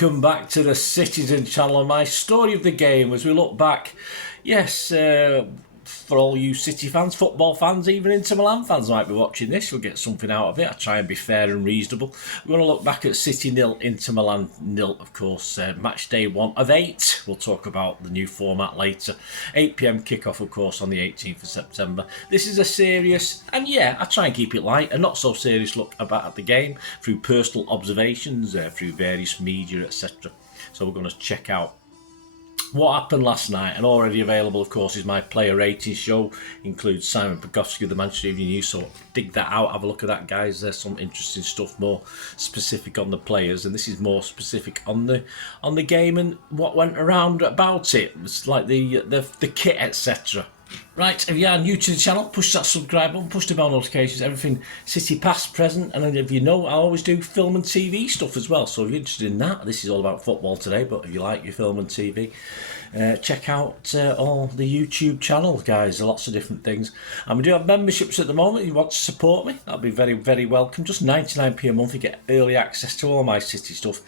welcome back to the Citizen channel and my story of the game as we look back. Yes, for all you City fans, football fans, even Inter Milan fans might be watching this. You'll get something out of it. I try and be fair and reasonable. We're going to look back at City 0, Inter Milan 0, of course. Match day 1 of 8. We'll talk about the new format later. 8 PM kickoff, of course, on the 18th of September. This is a serious, and yeah, I try and keep it light, a not so serious look about the game through personal observations, through various media, etc. So we're going to check out what happened last night, and already available, of course, is my player rating show. Includes Simon Pogowski of the Manchester Evening News, so dig that out, have a look at that, guys. There's some interesting stuff, more specific on the players, and this is more specific on the game and what went around about it. It's like the kit, etc. Right, if you are new to the channel, push that subscribe button, push the bell notifications, everything City past, present, and if you know, I always do film and TV stuff as well, so if you're interested in that, this is all about football today, but if you like your film and TV, check out all the YouTube channel, guys. Lots of different things, and we do have memberships at the moment. If you want to support me, that'll be very, very welcome. Just 99p a month, you get early access to all my City stuff,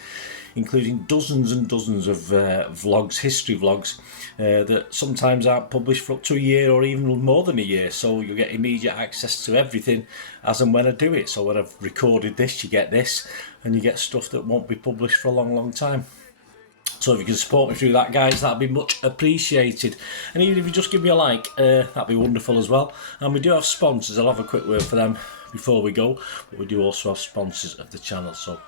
including dozens and dozens of vlogs, history vlogs, that sometimes aren't published for up to a year or even more than a year. So you'll get immediate access to everything as and when I do it. So when I've recorded this, you get this, and you get stuff that won't be published for a long, long time. So if you can support me through that, guys, that'd be much appreciated. And even if you just give me a like, that'd be wonderful as well. And we do have sponsors. I'll have a quick word for them before we go. But we do also have sponsors of the channel. So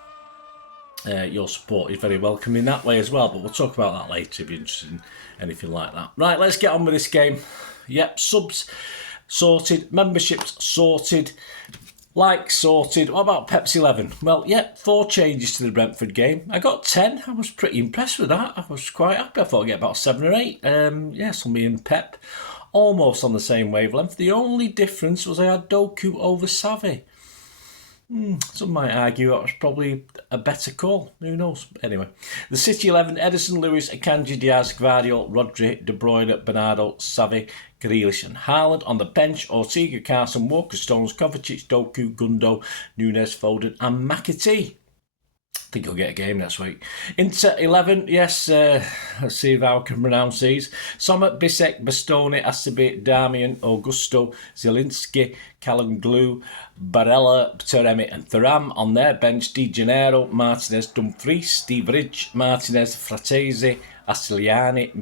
your support is very welcome in that way as well, but we'll talk about that later if you're interested in anything like that. Right, let's get on with this game. Yep, subs sorted, memberships sorted, likes sorted. What about Pepsi 11? Well, yep, 4 changes to the Brentford game. I got 10. I was pretty impressed with that. I was quite happy. I thought I'd get about 7 or 8. Yeah, so me and Pep almost on the same wavelength. The only difference was I had Doku over Savvy. Some might argue that was probably a better call. Who knows? Anyway, the City 11, Ederson, Lewis, Akanji, Diaz, Gvardiol, Rodri, De Bruyne, Bernardo, Savvy, Grealish and Haaland. On the bench, Ortega, Carson, Walker, Stones, Kovacic, Doku, Gundo, Nunes, Foden and McAtee. I think he'll get a game next week. Inter 11, yes, let's see if I can pronounce these. Sommer, Bisek, Bastoni, Asabi, Damian, Augusto, Zielinski, Kalanglu, Barella, Taremi and Thuram. On their bench, Di Gennaro, Martinez, Dumfries, Steve Ridge, Martinez, Fratesi, Asiliani,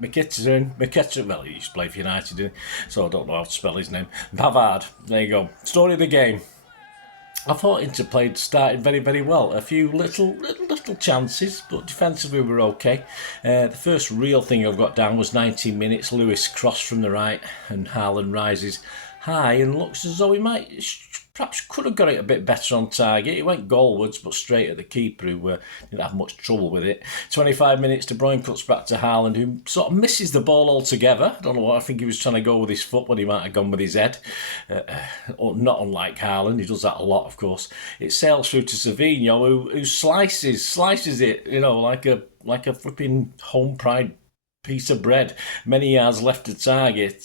Mkhitaryan, well, he used to play for United, didn't he? So I don't know how to spell his name. Pavard, there you go. Story of the game. I thought Inter started very, very well. A few little chances, but defensively we were okay. The first real thing I've got down was 19 minutes. Lewis crossed from the right, and Haaland rises high and looks as though he might, perhaps could have got it a bit better on target. It went goalwards, but straight at the keeper, who didn't have much trouble with it. 25 minutes, De Bruyne cuts back to Haaland, who sort of misses the ball altogether. I don't know what, I think he was trying to go with his foot when he might have gone with his head. Not unlike Haaland, he does that a lot, of course. It sails through to Savinho, who slices it, you know, like a flipping home pride piece of bread. Many yards left to target.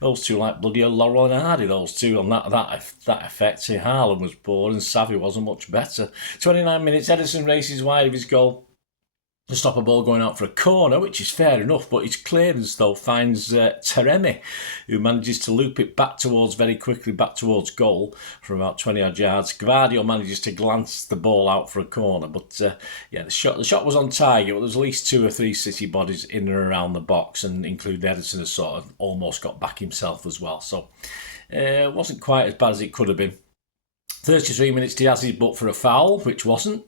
Those two like bloody Laurel and Hardy, those two on that effect. Haaland was poor and Savvy wasn't much better. 29 minutes, Ederson races wide of his goal to stop a ball going out for a corner, which is fair enough, but his clearance though finds Taremi, who manages to loop it very quickly back towards goal from about 20 odd yards. Gvardiol manages to glance the ball out for a corner, but yeah, the shot was on target, but there was at least 2 or 3 City bodies in and around the box, and including Ederson, has sort of almost got back himself as well, so it wasn't quite as bad as it could have been. 33 minutes, Diaz is booked for a foul, which wasn't.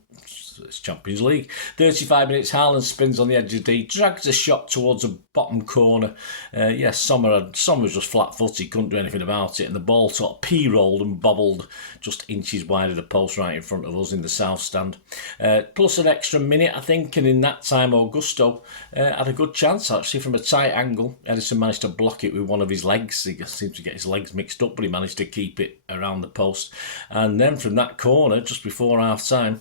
It's Champions League. 35 minutes, Haaland spins on the edge of D, drags a shot towards a bottom corner. Yes, Sommer was just flat-footed, he couldn't do anything about it, and the ball sort of p-rolled and bobbled just inches wide of the post right in front of us in the south stand. Plus an extra minute, I think, and in that time Augusto had a good chance, actually, from a tight angle. Ederson managed to block it with one of his legs. He seemed to get his legs mixed up, but he managed to keep it around the post. And then from that corner, just before half-time,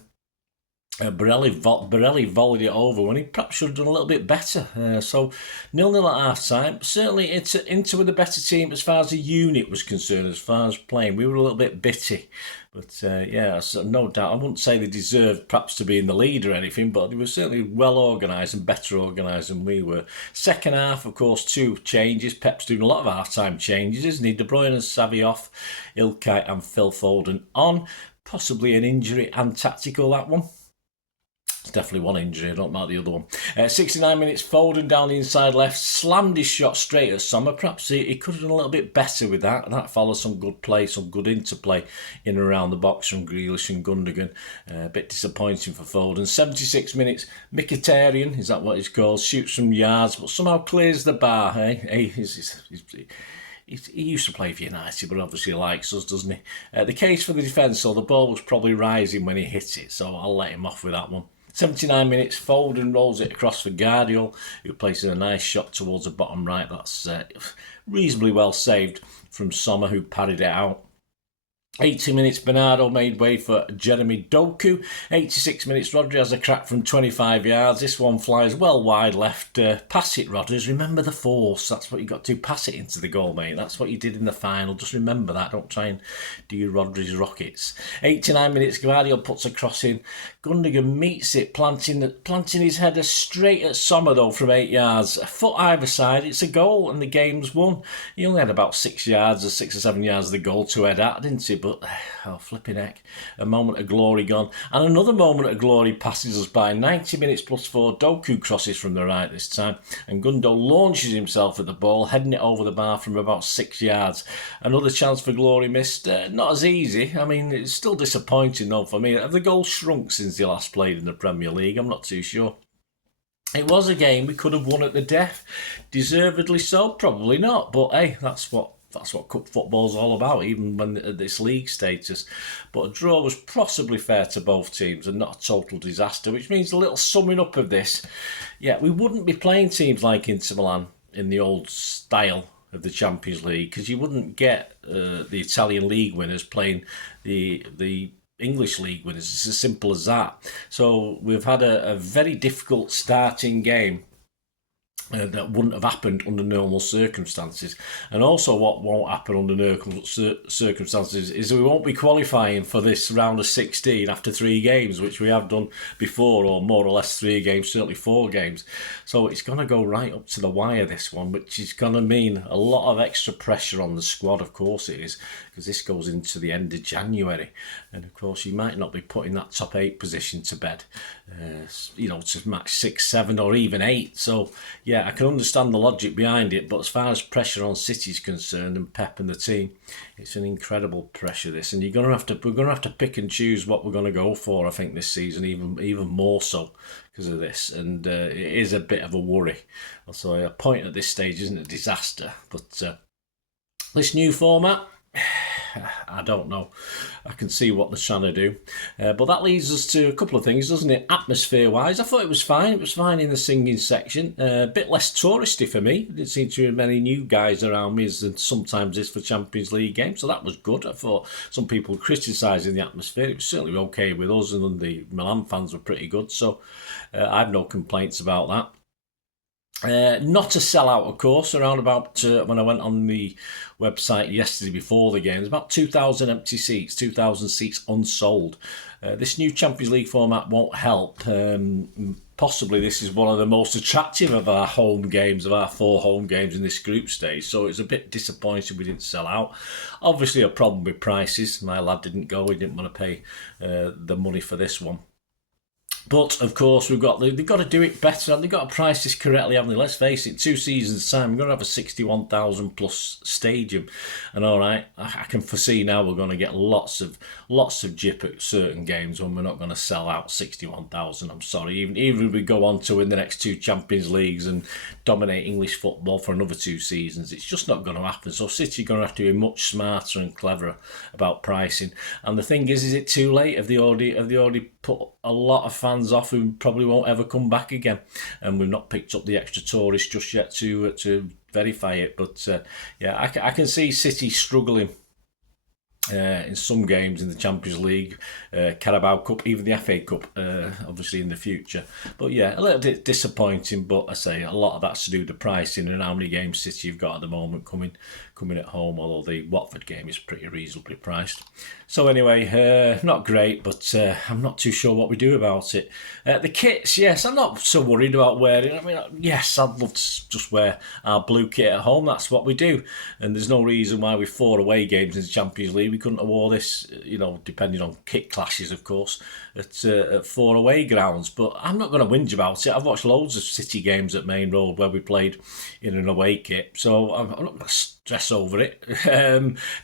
Borelli volleyed it over when he perhaps should have done a little bit better. So 0-0 at half time. Certainly Inter with a better team as far as the unit was concerned, as far as playing. We were a little bit bitty. But yeah, so no doubt. I wouldn't say they deserved perhaps to be in the lead or anything, but they were certainly well organised and better organised than we were. Second half, of course, 2 changes. Pep's doing a lot of half-time changes, isn't he? De Bruyne and Xavi off, Ilkay and Phil Foden on. Possibly an injury and tactical, that one. It's definitely one injury, I don't know about the other one. 69 minutes, Foden down the inside left, slammed his shot straight at Sommer. Perhaps he could have done a little bit better with that. That followed some good play, some good interplay in and around the box from Grealish and Gundogan. A bit disappointing for Foden. 76 minutes, Mkhitaryan, is that what he's called? Shoots from yards, but somehow clears the bar. He used to play for United, but obviously likes us, doesn't he? The case for the defence, so the ball was probably rising when he hit it, so I'll let him off with that one. 79 minutes, Foden rolls it across for Guardiola, who places a nice shot towards the bottom right. That's reasonably well saved from Sommer, who parried it out. 80 minutes, Bernardo made way for Jeremy Doku. 86 minutes, Rodri has a crack from 25 yards. This one flies well wide left. Pass it, Rodri. Remember the force. That's what you got to do. Pass it into the goal, mate. That's what you did in the final. Just remember that. Don't try and do your Rodri's rockets. 89 minutes, Guardiola puts a cross in. Gundogan meets it, planting his header straight at Sommer, though, from 8 yards. A foot either side. It's a goal, and the game's won. He only had about 6 yards or 6 or 7 yards of the goal to head at, didn't he? But, flipping heck, a moment of glory gone. And another moment of glory passes us by. 90 minutes plus 4, Doku crosses from the right this time, and Gundo launches himself at the ball, heading it over the bar from about 6 yards. Another chance for glory missed. Not as easy. I mean, it's still disappointing, though, for me. Have the goals shrunk since he last played in the Premier League? I'm not too sure. It was a game we could have won at the death. Deservedly so? Probably not. But, hey, that's what cup football's all about, even when at this league status. But a draw was possibly fair to both teams and not a total disaster, which means a little summing up of this. Yeah, we wouldn't be playing teams like Inter Milan in the old style of the Champions League, because you wouldn't get the Italian league winners playing the English league winners. It's as simple as that. So we've had a very difficult starting game that wouldn't have happened under normal circumstances. And also what won't happen under normal circumstances is we won't be qualifying for this round of 16 after 3 games, which we have done before, or more or less 3 games, certainly 4 games. So it's going to go right up to the wire, this one, which is going to mean a lot of extra pressure on the squad. Of course it is, because this goes into the end of January. And of course you might not be putting that top 8 position to bed, to match 6, 7 or even 8. So yeah, I can understand the logic behind it, but as far as pressure on City's concerned and Pep and the team, it's an incredible pressure, this, and we're going to have to pick and choose what we're going to go for, I think, this season, even more so because of this, and it is a bit of a worry. So a point at this stage isn't a disaster, but this new format, I don't know. I can see what they're trying to do. But that leads us to a couple of things, doesn't it? Atmosphere-wise, I thought it was fine. It was fine in the singing section. A bit less touristy for me. Didn't seem to be many new guys around me as sometimes is for Champions League games, so that was good. I thought some people criticising the atmosphere. It was certainly okay with us, and the Milan fans were pretty good, so I have no complaints about that. Not a sellout, of course. Around about when I went on the website yesterday before the game, there's about 2,000 empty seats, 2,000 seats unsold. This new Champions League format won't help. Possibly this is one of the most attractive of our home games, of our 4 home games in this group stage, so it's a bit disappointing we didn't sell out. Obviously a problem with prices. My lad didn't go, he didn't want to pay the money for this one. But, of course, they've got to do it better. They've got to price this correctly, haven't they? Let's face it, 2 seasons' time, we're going to have a 61,000 plus stadium. And, all right, I can foresee now we're going to get lots of jip at certain games when we're not going to sell out 61,000. I'm sorry. Even if we go on to win the next 2 Champions Leagues and dominate English football for another 2 seasons, it's just not going to happen. So City are going to have to be much smarter and cleverer about pricing. And the thing is it too late? Have they already put a lot of fans off who probably won't ever come back again, and we've not picked up the extra tourists just yet to verify it. But yeah, I can see City struggling in some games in the Champions League, Carabao Cup, even the FA Cup, obviously in the future. But yeah, a little bit disappointing, but I say a lot of that's to do with the pricing and how many games City you've got at the moment coming at home, although the Watford game is pretty reasonably priced. So anyway, not great, but I'm not too sure what we do about it. The kits, yes, I'm not so worried about wearing. I mean, yes, I'd love to just wear our blue kit at home. That's what we do. And there's no reason why with 4 away games in the Champions League, we couldn't have wore this, depending on kit clashes, of course, at 4 away grounds. But I'm not going to whinge about it. I've watched loads of City games at Main Road where we played in an away kit. So I'm not going to stress over it.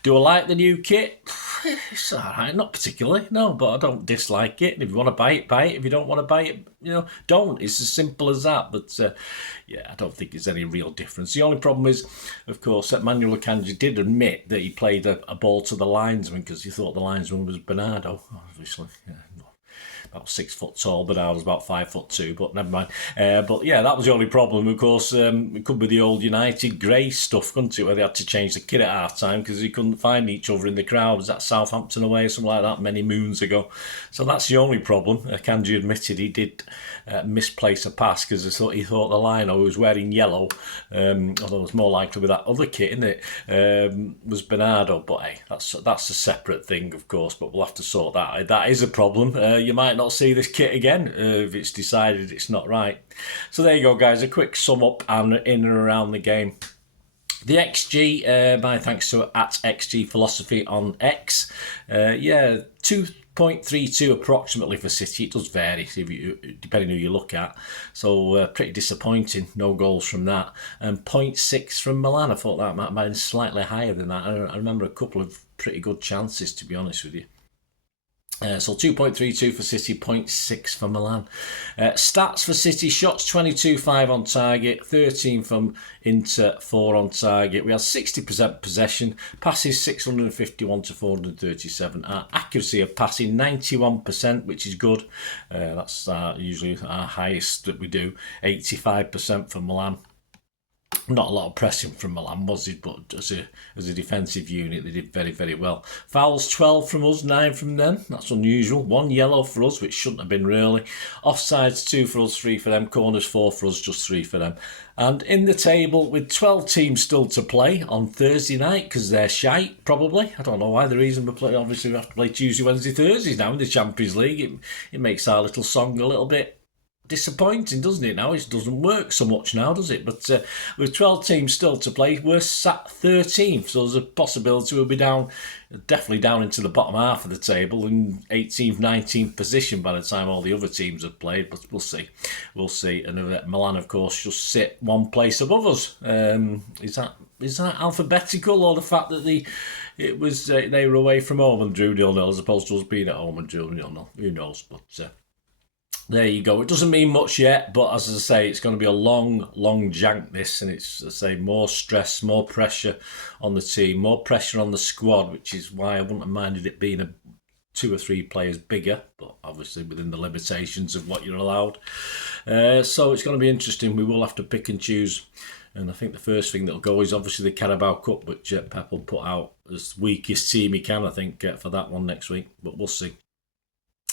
Do I like the new kit? It's alright, not particularly, no, but I don't dislike it. And if you want to buy it, buy it. If you don't want to buy it, don't. It's as simple as that. But I don't think there's any real difference. The only problem is, of course, that Manuel Akanji did admit that he played a ball to the linesman because he thought the linesman was Bernardo, obviously. Yeah. About 6 foot tall, but I was about 5'2", but never mind. But yeah, that was the only problem. Of course, it could be the old United grey stuff, couldn't it, where they had to change the kit at half time because they couldn't find each other in the crowd. Was that Southampton away or something like that many moons ago? So that's the only problem. Kanji admitted he did misplace a pass because he thought the liner who was wearing yellow, although it was more likely with that other kit, isn't it, was Bernardo. But hey, that's a separate thing, of course, but we'll have to sort that out. That is a problem. You might not see this kit again if it's decided it's not right. So there you go, guys, a quick sum up and in and around the game. The XG, my thanks to @XG Philosophy on X. 2.32 approximately for City. It does vary depending who you look at. So pretty disappointing. No goals from that. And 0.6 from Milan. I thought that might have been slightly higher than that. I remember a couple of pretty good chances, to be honest with you. So 2.32 for City, 0.6 for Milan. Stats for City: shots 22-5 on target, 13 from Inter, 4 on target. We had 60% possession, passes 651 to 437. Our accuracy of passing 91%, which is good. That's usually our highest that we do. 85% for Milan. Not a lot of pressing from Milan, was it? But as a defensive unit, they did very, very well. Fouls 12 from us, 9 from them. That's unusual. 1 yellow for us, which shouldn't have been really. Offsides 2 for us, 3 for them. Corners 4 for us, just 3 for them. And in the table, with 12 teams still to play on Thursday night, because they're shite, probably. I don't know why the reason we play. Obviously, we have to play Tuesday, Wednesday, Thursdays now in the Champions League. It makes our little song a little bit disappointing, doesn't it? Now it doesn't work so much now, does it? But with 12 teams still to play, we're sat 13th, so there's a possibility we'll be definitely down into the bottom half of the table in 18th, 19th position by the time all the other teams have played. But we'll see. And Milan, of course, just sit one place above us. Is that alphabetical, or the fact that they were away from home and drew 0-0 as opposed to us being at home and drew 0-0? Who knows? But there you go. It doesn't mean much yet, but as I say, it's going to be a long jank, this, and it's, as I say, more stress, more pressure on the team, more pressure on the squad, which is why I wouldn't have minded it being 2 or 3 players bigger, but obviously within the limitations of what you're allowed. So it's going to be interesting. We will have to pick and choose. And I think the first thing that'll go is obviously the Carabao Cup, which Pep will put out as weakest team he can, I think, for that one next week. But we'll see.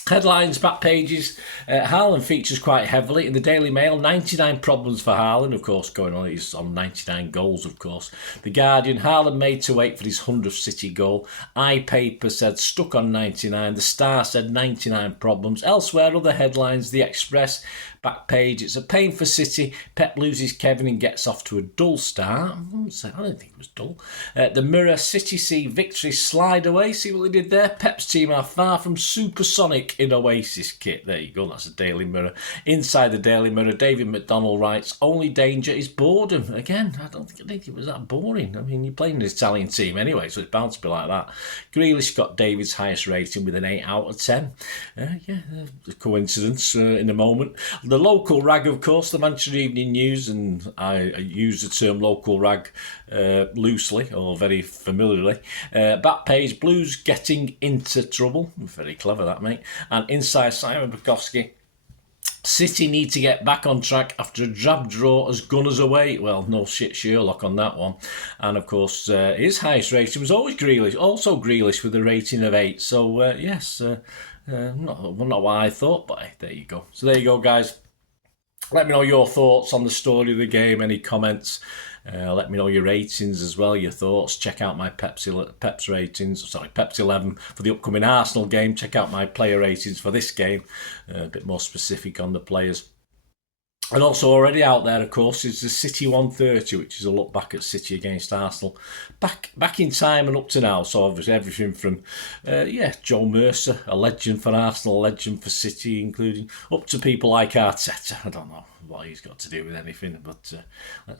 Headlines, back pages. Haaland features quite heavily in the Daily Mail. 99 problems for Haaland, of course, going on. He's on 99 goals, of course. The Guardian: Haaland made to wait for his 100th City goal. iPaper said stuck on 99. The Star said 99 problems. Elsewhere, other headlines. The Express, back page: it's a pain for City. Pep loses Kevin and gets off to a dull start. I don't think it was dull. The Mirror: City see victory slide away. See what they did there? Pep's team are far from supersonic in Oasis kit. There you go, that's a Daily Mirror. Inside the Daily Mirror, David McDonald writes: only danger is boredom. Again, I think it was that boring. I mean, you're playing an Italian team anyway, so it's bound to be like that. Grealish got David's highest rating with an 8 out of 10. A coincidence in a moment. The local rag, of course, the Manchester Evening News, and I use the term local rag loosely or very familiarly. Back page: Blues getting into trouble. Very clever, that, mate. And inside, Simon Bukowski City need to get back on track after a drab draw as Gunners away. Well, no shit Sherlock on that one. And of course, his highest rating was always Grealish, also Grealish with a rating of 8. So, yes, not what I thought, but there you go. So there you go, guys. Let me know your thoughts on the story of the game, any comments. Let me know your ratings as well, your thoughts. Check out my Peps ratings, Peps 11 for the upcoming Arsenal game. Check out my player ratings for this game, a bit more specific on the players. And also already out there, of course, is the City 130, which is a look back at City against Arsenal. Back in time and up to now. So obviously everything from, Joe Mercer, a legend for Arsenal, a legend for City, including up to people like Arteta. I don't know what he's got to do with anything, but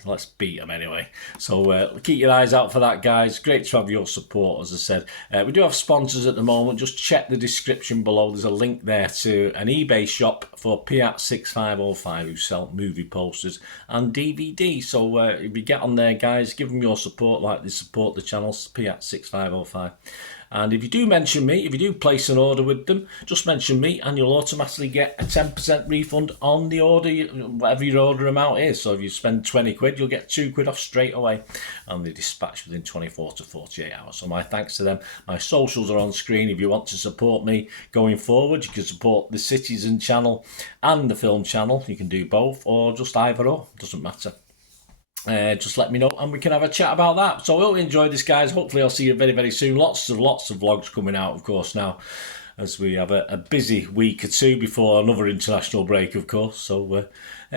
let's beat him anyway. So keep your eyes out for that, guys. Great to have your support, as I said. We do have sponsors at the moment. Just check the description below. There's a link there to an eBay shop for Piat 6505 who sell movie posters and DVD. So if you get on there, guys, give them your support like they support the channel, Piat 6505. And if you do mention me, if you do place an order with them, just mention me and you'll automatically get a 10% refund on the order, whatever your order amount is. So if you spend 20 quid, you'll get 2 quid off straight away. And they dispatch within 24 to 48 hours. So my thanks to them. My socials are on screen. If you want to support me going forward, you can support the Citizen channel and the film channel. You can do both or just either or. Doesn't matter. Just let me know and we can have a chat about that. So I hope you enjoyed this, guys. Hopefully I'll see you very, very soon. Lots of vlogs coming out, of course, now as we have a busy week or two before another international break, of course. So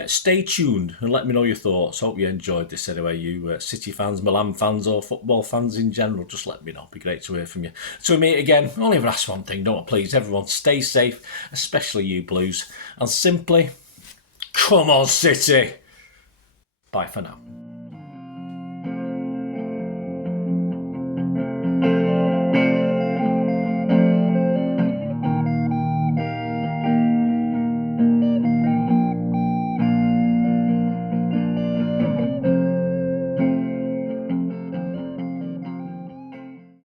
stay tuned and let me know your thoughts. Hope you enjoyed this anyway, you City fans, Milan fans or football fans in general. Just let me know. It'd be great to hear from you. So we meet again. Only ever ask one thing, don't I? Please, everyone, stay safe, especially you Blues. And simply, come on, City. Bye for now.